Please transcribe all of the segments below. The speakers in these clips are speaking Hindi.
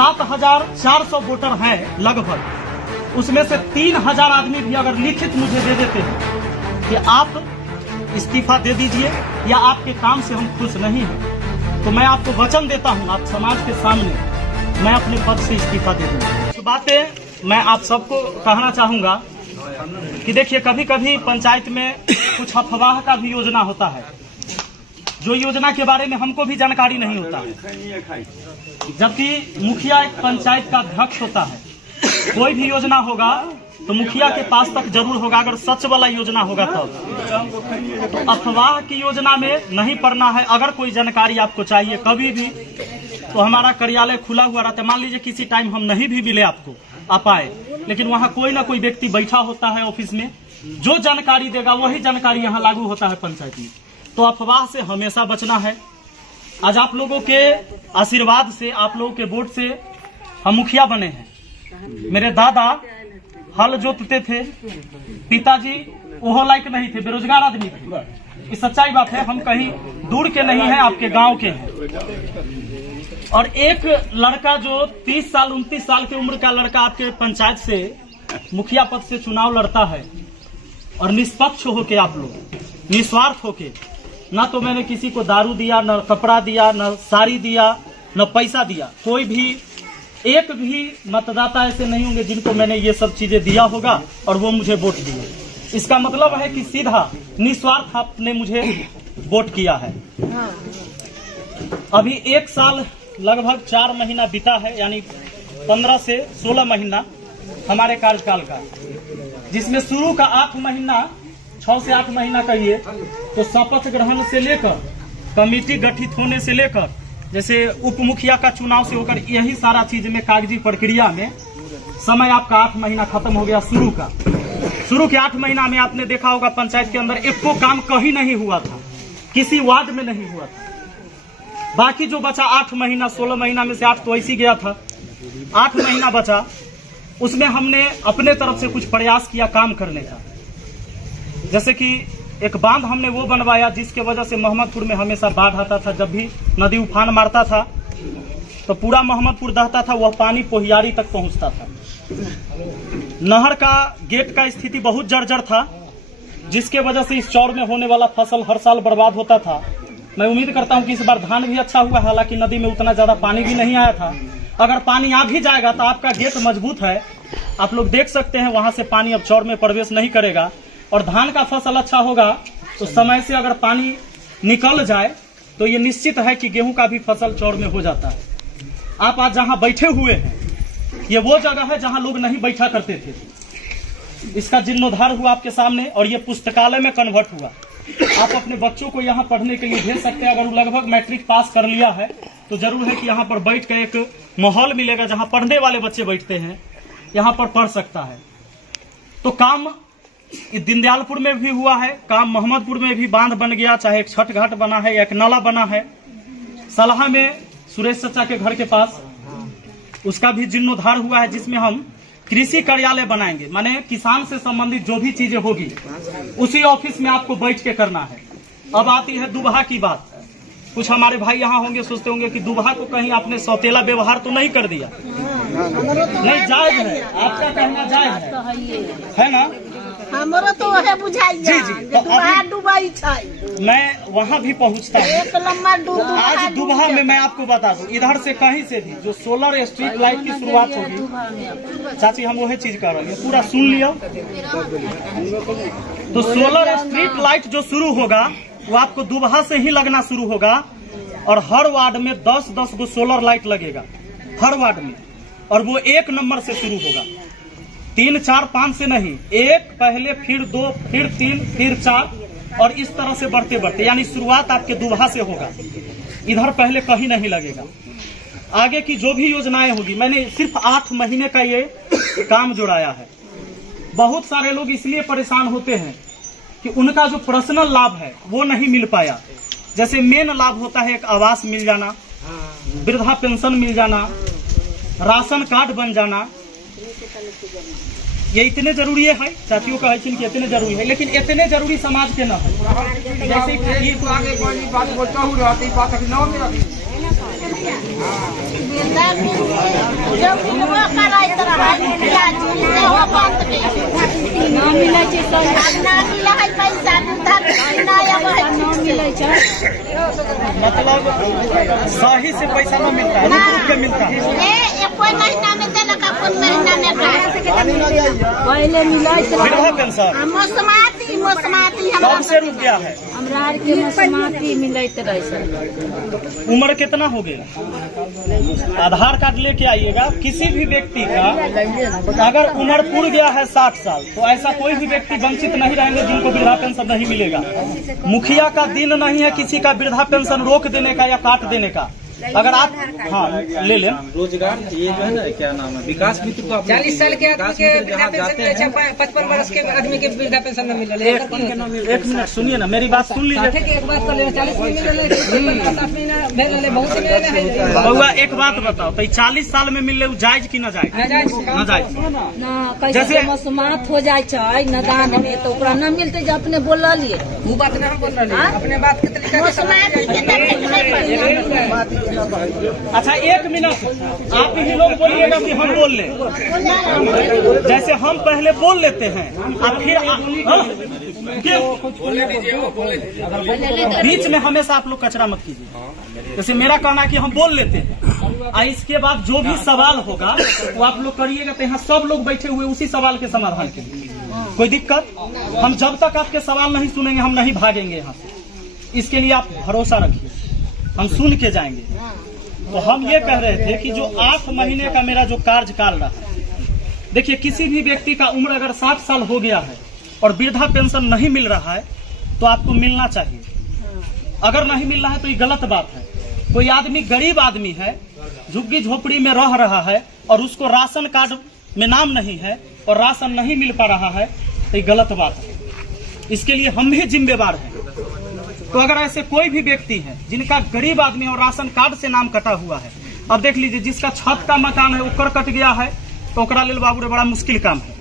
7,400 वोटर हैं लगभग, उसमें से 3,000 आदमी भी अगर लिखित मुझे दे देते हैं कि आप इस्तीफा दे दीजिए या आपके काम से हम खुश नहीं हैं, तो मैं आपको वचन देता हूं आप समाज के सामने, मैं अपने पद से इस्तीफा दे दूंगा। तो बातें मैं आप सबको कहना चाहूंगा कि देखिए, कभी कभी पंचायत में कुछ अफवाह का भी योजना होता है, जो योजना के बारे में हमको भी जानकारी नहीं होता है, जबकि मुखिया एक पंचायत का अध्यक्ष होता है। कोई भी योजना होगा तो मुखिया के पास तक जरूर होगा, अगर सच वाला योजना होगा तो अफवाह की योजना में नहीं पड़ना है। अगर कोई जानकारी आपको चाहिए कभी भी, तो हमारा कार्यालय खुला हुआ रहता है। मान लीजिए किसी टाइम हम नहीं भी मिले आपको, आप आए, लेकिन वहाँ कोई ना कोई व्यक्ति बैठा होता है ऑफिस में, जो जानकारी देगा वही जानकारी यहाँ लागू होता है पंचायत में। तो अफवाह से हमेशा बचना है। आज आप लोगों के आशीर्वाद से, आप लोगों के वोट से हम मुखिया बने हैं। मेरे दादा हल जोतते थे, पिताजी वो लायक नहीं थे, बेरोजगार आदमी थे। ये सच्चाई बात है, हम कहीं दूर के नहीं हैं, आपके गांव के हैं। और एक लड़का जो 30 साल 29 साल की उम्र का लड़का आपके पंचायत से मुखिया पद से चुनाव लड़ता है, और निष्पक्ष होके, आप लोग निस्वार्थ होके, ना तो मैंने किसी को दारू दिया, न कपड़ा दिया, न साड़ी दिया, न पैसा दिया। कोई भी एक भी मतदाता ऐसे नहीं होंगे जिनको मैंने ये सब चीजें दिया होगा और वो मुझे वोट दिए। इसका मतलब है कि सीधा निस्वार्थ आपने मुझे वोट किया है। अभी 1 साल लगभग 4 महीना बीता है, यानी 15 से 16 महीना हमारे कार्यकाल का, जिसमें शुरू का 8 महीना, 6 से 8 महीना कहिए तो शपथ ग्रहण से लेकर, कमेटी गठित होने से लेकर, जैसे उप मुखिया का चुनाव से होकर, यही सारा चीज में कागजी प्रक्रिया में समय आपका 8 महीना खत्म हो गया। शुरू के 8 महीना में आपने देखा होगा पंचायत के अंदर एक को काम कहीं नहीं हुआ था, किसी वार्ड में नहीं हुआ था। बाकी जो बचा 8 महीना, 16 महीना में से 8 तो ऐसी गया था, 8 महीना बचा, उसमें हमने अपने तरफ से कुछ प्रयास किया काम करने का। जैसे कि एक बांध हमने वो बनवाया जिसके वजह से मोहम्मदपुर में हमेशा बाढ़ आता था। जब भी नदी उफान मारता था तो पूरा मोहम्मदपुर दहता था, वह पानी पोहियारी तक पहुंचता था। नहर का गेट का स्थिति बहुत जर्जर था, जिसके वजह से इस चौर में होने वाला फसल हर साल बर्बाद होता था। मैं उम्मीद करता हूं कि इस बार धान भी अच्छा हुआ, हालांकि नदी में उतना ज्यादा पानी भी नहीं आया था। अगर पानी आ भी जाएगा तो आपका गेट मजबूत है, आप लोग देख सकते हैं, वहां से पानी अब चौर में प्रवेश नहीं करेगा। और धान का फसल अच्छा होगा तो समय से अगर पानी निकल जाए तो ये निश्चित है कि गेहूं का भी फसल चौर में हो जाता है। आप आज जहां बैठे हुए हैं, ये वो जगह है जहां लोग नहीं बैठा करते थे। इसका जीर्णोद्धार हुआ आपके सामने, और ये पुस्तकालय में कन्वर्ट हुआ। आप अपने बच्चों को यहाँ पढ़ने के लिए भेज सकते हैं। अगर वो लगभग मैट्रिक पास कर लिया है तो जरूर है कि यहाँ पर बैठ कर एक माहौल मिलेगा जहाँ पढ़ने वाले बच्चे बैठते हैं, यहाँ पर पढ़ सकता है। तो काम दीनदयालपुर में भी हुआ है, काम मोहम्मदपुर में भी बांध बन गया, चाहे एक छठ घाट बना है या एक नाला बना है। सलाहा में सुरेश चाचा के घर के पास उसका भी जीर्णोद्धार हुआ है, जिसमें हम कृषि कार्यालय बनाएंगे। माने किसान से संबंधित जो भी चीजें होगी उसी ऑफिस में आपको बैठ के करना है। अब आती है दुबहा की बात। कुछ हमारे भाई यहाँ होंगे, सोचते होंगे कि दुबहा को कहीं आपने सौतेला व्यवहार तो नहीं कर दिया। नहीं, जायज है, आपका कहना जायज है ना? हमारा तो है बुझाइए। जी जी, तो मैं वहाँ भी पहुँचता हूँ। आज दुबहा में मैं आपको बता दूं, इधर से कहीं से भी जो सोलर स्ट्रीट लाइट की शुरुआत होगी, चाची हम वही चीज कर रहे हैं, पूरा सुन लिया। तो सोलर स्ट्रीट लाइट जो शुरू होगा वो आपको दुबहा से ही लगना शुरू होगा, और हर वार्ड में 10-10 गो सोलर लाइट लगेगा हर वार्ड में, और वो 1 नंबर से शुरू होगा, 3, 4, 5 से नहीं, 1 पहले, फिर 2, फिर 3, फिर 4, और इस तरह से बढ़ते बढ़ते, यानी शुरुआत आपके दुबहा से होगा। इधर पहले कहीं नहीं लगेगा। आगे की जो भी योजनाएं होगी, मैंने सिर्फ 8 महीने का ये काम जुड़ाया है। बहुत सारे लोग इसलिए परेशान होते हैं कि उनका जो पर्सनल लाभ है वो नहीं मिल पाया। जैसे मेन लाभ होता है एक आवास मिल जाना, वृद्धा पेंशन मिल जाना, राशन कार्ड बन जाना, ये इतने जरूरी है। चाचियों का है कि इतने जरूरी है, लेकिन इतने जरूरी समाज के न है। जैसे जो फिल्मों कराइत रहा मुखिया जी से हो बंद के ना मिले छै सब ना मिले है पैसा वृद्धा पेंशन ना आवे है ना मिले छै मतलब सही से पैसा न मिलता है, रुक के मिलता है। कोई महीना में देने का कोई महीना में पहले मिला विधवा पेंशन मौसमाती कब से रुक गया है? हमरा आर के मौसमाती मिलत रहे। उम्र कितना हो गया? आधार कार्ड लेके आइएगा। किसी भी व्यक्ति का अगर उम्र पूर गया है 60 साल तो ऐसा कोई भी व्यक्ति वंचित नहीं रहेंगे जिनको वृद्धा पेंशन नहीं मिलेगा। मुखिया का दिन नहीं है किसी का वृद्धा पेंशन रोक देने का या काट देने का। अगर आप ले लें रोजगार ये जो है ना क्या नाम है विकास मित्र को 40 साल के आदमी के वृद्धा पेंशन 55 वर्ष के आदमी के वृद्धा पेंशन न मिले। एक मिनट सुनिए ना, मेरी बात सुन लीजिए। एक बात कर ले 40 में मिले बहुत मिले। बउआ एक बात बताओ, तो 40 साल में मिले जायज की न जायज? न जायज ना कैसे मौसमात हो जाए छै नदान में तो ओकरा न मिलते जो अपने बोललिए वो बात ना हम बोल रहे अपने बात के तरीका से। अच्छा एक मिनट आप ही लोग बोलिएगा कि हम बोल लें, जैसे हम पहले बोल लेते हैं और फिर बीच में हमेशा आप लोग कचरा मत कीजिए। जैसे मेरा कहना है कि हम बोल लेते हैं और इसके बाद जो भी सवाल होगा वो आप लोग करिएगा। तो यहाँ सब लोग बैठे हुए उसी सवाल के समाधान के लिए कोई दिक्कत। हम जब तक आपके सवाल नहीं सुनेंगे हम नहीं भागेंगे यहाँ से। इसके लिए आप भरोसा रखिए, हम सुन के जाएंगे। तो हम ये कह रहे थे कि जो 8 महीने का मेरा जो कार्यकाल रहा, देखिए किसी भी व्यक्ति का उम्र अगर 60 साल हो गया है और वृद्धा पेंशन नहीं मिल रहा है तो आपको मिलना चाहिए। अगर नहीं मिल रहा है तो ये गलत बात है। कोई आदमी गरीब आदमी है, झुग्गी झोपड़ी में रह रहा है और उसको राशन कार्ड में नाम नहीं है और राशन नहीं मिल पा रहा है तो ये गलत बात है। इसके लिए हम भी जिम्मेवार हैं। तो अगर ऐसे कोई भी व्यक्ति है जिनका गरीब आदमी और राशन कार्ड से नाम कटा हुआ है, अब देख लीजिए जिसका छत का मकान है ऊपर कट गया है तो ओकरा लेल बाबू रे बड़ा मुश्किल काम है,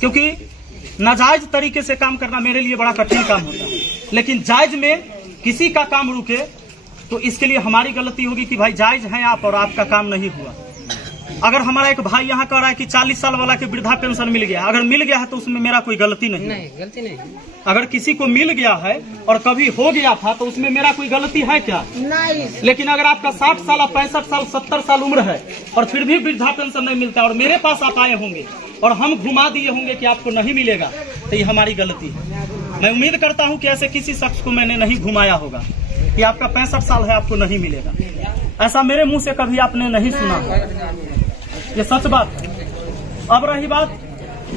क्योंकि नाजायज तरीके से काम करना मेरे लिए बड़ा कठिन काम होता है। लेकिन जायज में किसी का काम रुके तो इसके लिए हमारी गलती होगी कि भाई जायज हैं आप और आपका काम नहीं हुआ। अगर हमारा एक भाई यहाँ कह रहा है कि 40 साल वाला के वृद्धा पेंशन मिल गया, अगर मिल गया है तो उसमें मेरा कोई गलती नहीं, गलती नहीं। अगर किसी को मिल गया है और कभी हो गया था तो उसमें मेरा कोई गलती है क्या? नहीं। लेकिन अगर आपका 60 साल 65 साल 70 साल उम्र है और फिर भी वृद्धा पेंशन नहीं मिलता और मेरे पास आप आए होंगे और हम घुमा दिए होंगे कि आपको नहीं मिलेगा तो ये हमारी गलती है। मैं उम्मीद करता हूँ कि ऐसे किसी शख्स को मैंने नहीं घुमाया होगा कि आपका 65 साल है आपको नहीं मिलेगा। ऐसा मेरे मुंह से कभी आपने नहीं सुना, ये सच बात है। अब रही बात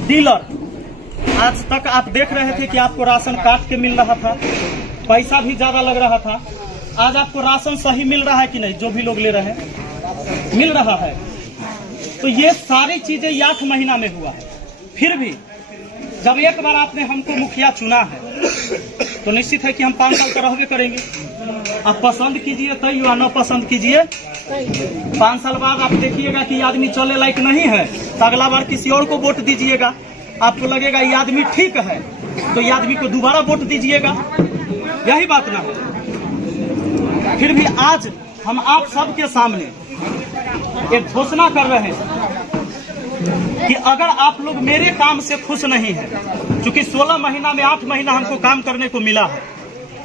डीलर, आज तक आप देख रहे थे कि आपको राशन काट के मिल रहा था, पैसा भी ज्यादा लग रहा था। आज आपको राशन सही मिल रहा है कि नहीं? जो भी लोग ले रहे हैं मिल रहा है। तो ये सारी चीजें 8 महीना में हुआ है। फिर भी जब एक बार आपने हमको मुखिया चुना है तो निश्चित है कि हम 5 साल का रहबे करेंगे। आप पसंद कीजिए तय या न पसंद कीजिए, 5 साल बाद आप देखिएगा कि आदमी चलने लायक नहीं है तो अगला बार किसी और को वोट दीजिएगा। आपको लगेगा ये आदमी ठीक है तो ये आदमी को दोबारा वोट दीजिएगा। यही बात ना है। फिर भी आज हम आप सबके सामने एक घोषणा कर रहे हैं कि अगर आप लोग मेरे काम से खुश नहीं है, क्योंकि 16 महीना में 8 महीना हमको काम करने को मिला है,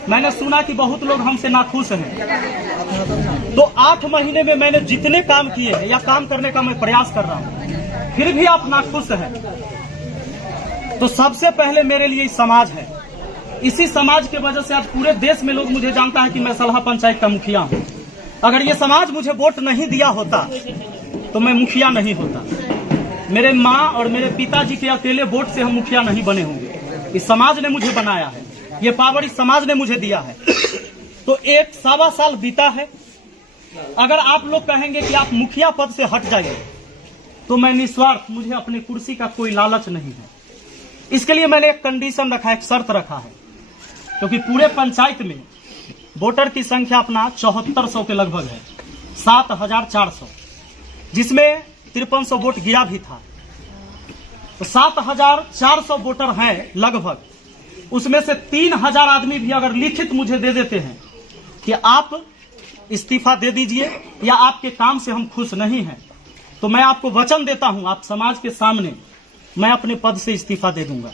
मैंने सुना कि बहुत लोग हमसे नाखुश हैं, तो 8 महीने में मैंने जितने काम किए हैं या काम करने का मैं प्रयास कर रहा हूं, फिर भी आप नाखुश हैं, तो सबसे पहले मेरे लिए समाज है। इसी समाज के वजह से आज पूरे देश में लोग मुझे जानता है कि मैं सलहा पंचायत का मुखिया हूं। अगर ये समाज मुझे वोट नहीं दिया होता तो मैं मुखिया नहीं होता। मेरे माँ और मेरे पिताजी के अकेले वोट से हम मुखिया नहीं बने होंगे। इस समाज ने मुझे बनाया है, ये पावर इस समाज ने मुझे दिया है। तो 1 साल बीता है। अगर आप लोग कहेंगे कि आप मुखिया पद से हट जाइए तो मैं निस्वार्थ, मुझे अपनी कुर्सी का कोई लालच नहीं है। इसके लिए मैंने एक कंडीशन रखा है, एक शर्त रखा है, क्योंकि पूरे पंचायत में वोटर की संख्या अपना 7400 के लगभग है, 7400, जिसमें 5300 वोट गिरा भी था। तो 7400 वोटर हैं लगभग। उसमें से 3000 आदमी भी अगर लिखित मुझे दे देते हैं कि आप इस्तीफा दे दीजिए या आपके काम से हम खुश नहीं हैं तो मैं आपको वचन देता हूं, आप समाज के सामने मैं अपने पद से इस्तीफा दे दूंगा।